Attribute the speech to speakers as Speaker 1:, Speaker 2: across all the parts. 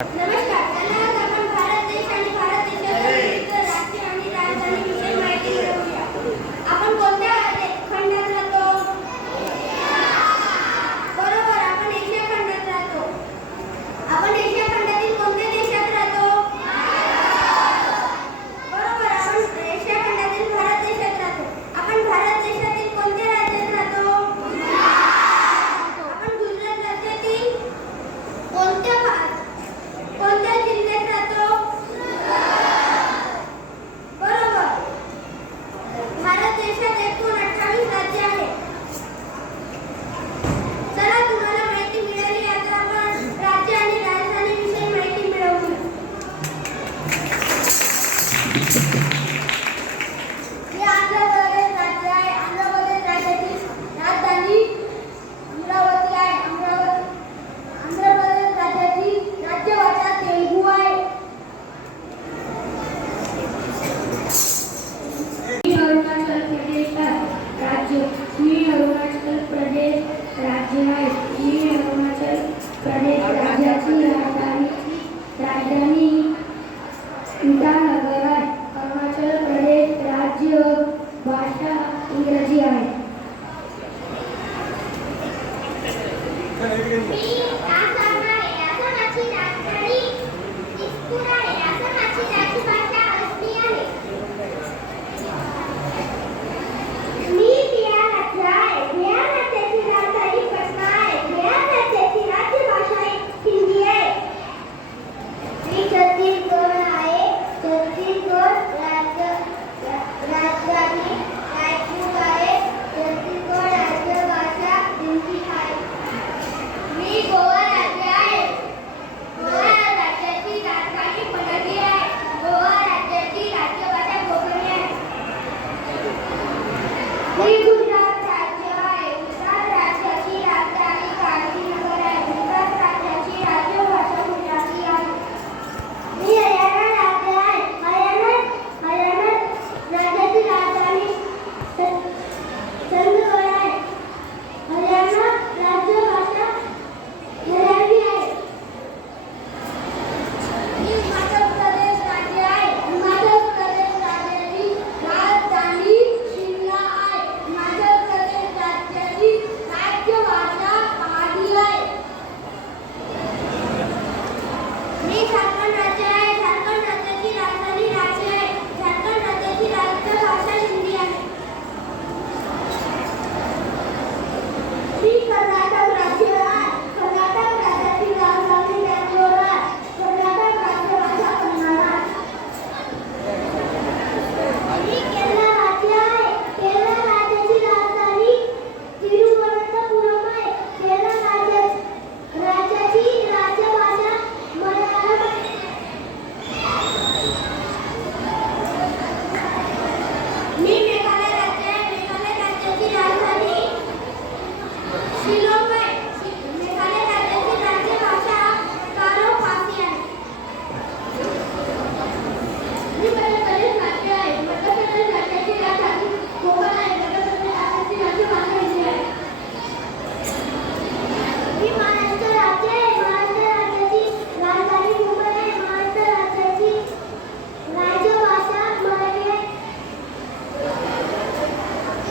Speaker 1: Thank you.
Speaker 2: 你当然不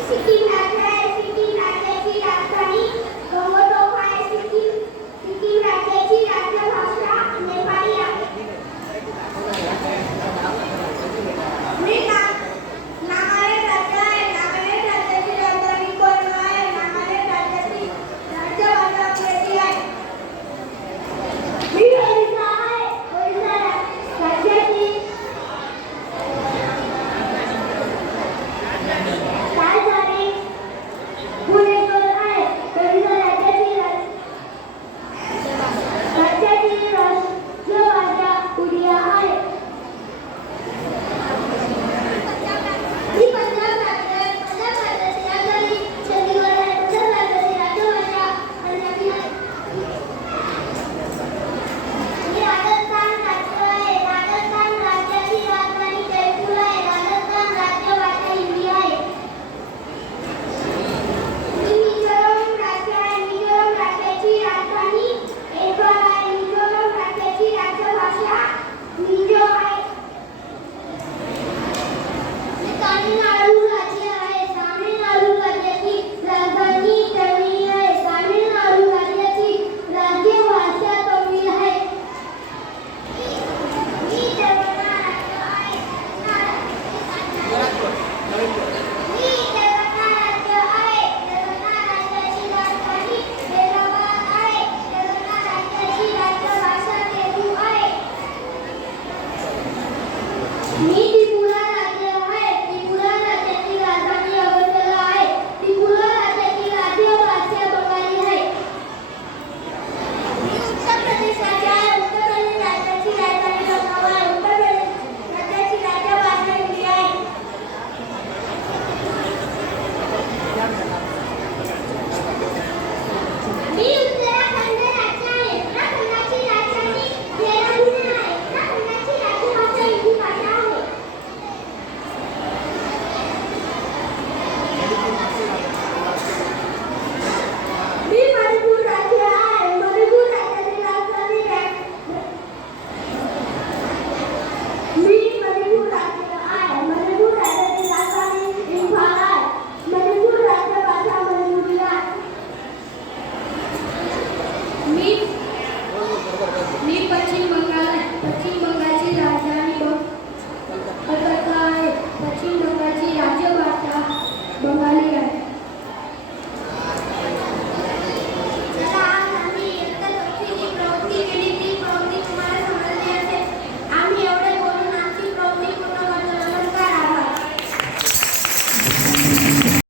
Speaker 3: City.
Speaker 4: મીટ મીટ પશ્ચિમ બંગાળના પશ્ચિમ